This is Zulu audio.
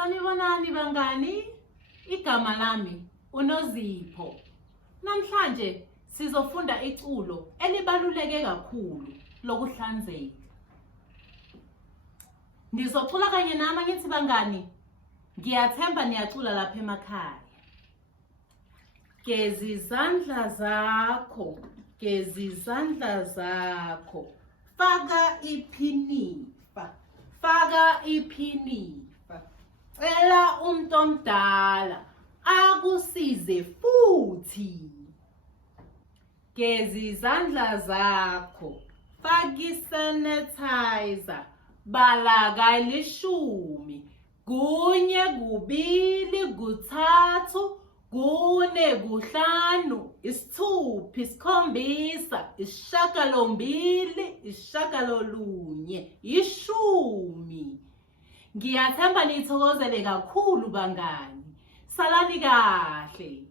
Sanibonani bangani, igama lami uNozipho. Namhlanje sizofunda iculo elibaluleke kakhulu lokuhlanzeka. Ngizocula kanye nami ngithi bangani, ngiyathemba niyacula lapha emakhaya. Geza izandla zakho, geza izandla zakho. Faka iphinifa, faka iphinifa. Cela umuntu omdala akusize futhi. Geza izandla zakho, faka isanitizer. Bala ka-10, 1, 2, 3, 4, 5, 6, 7, 8, 9, 10. Ngiyathemba nithokozele kakhulu bangani. Salani kahle.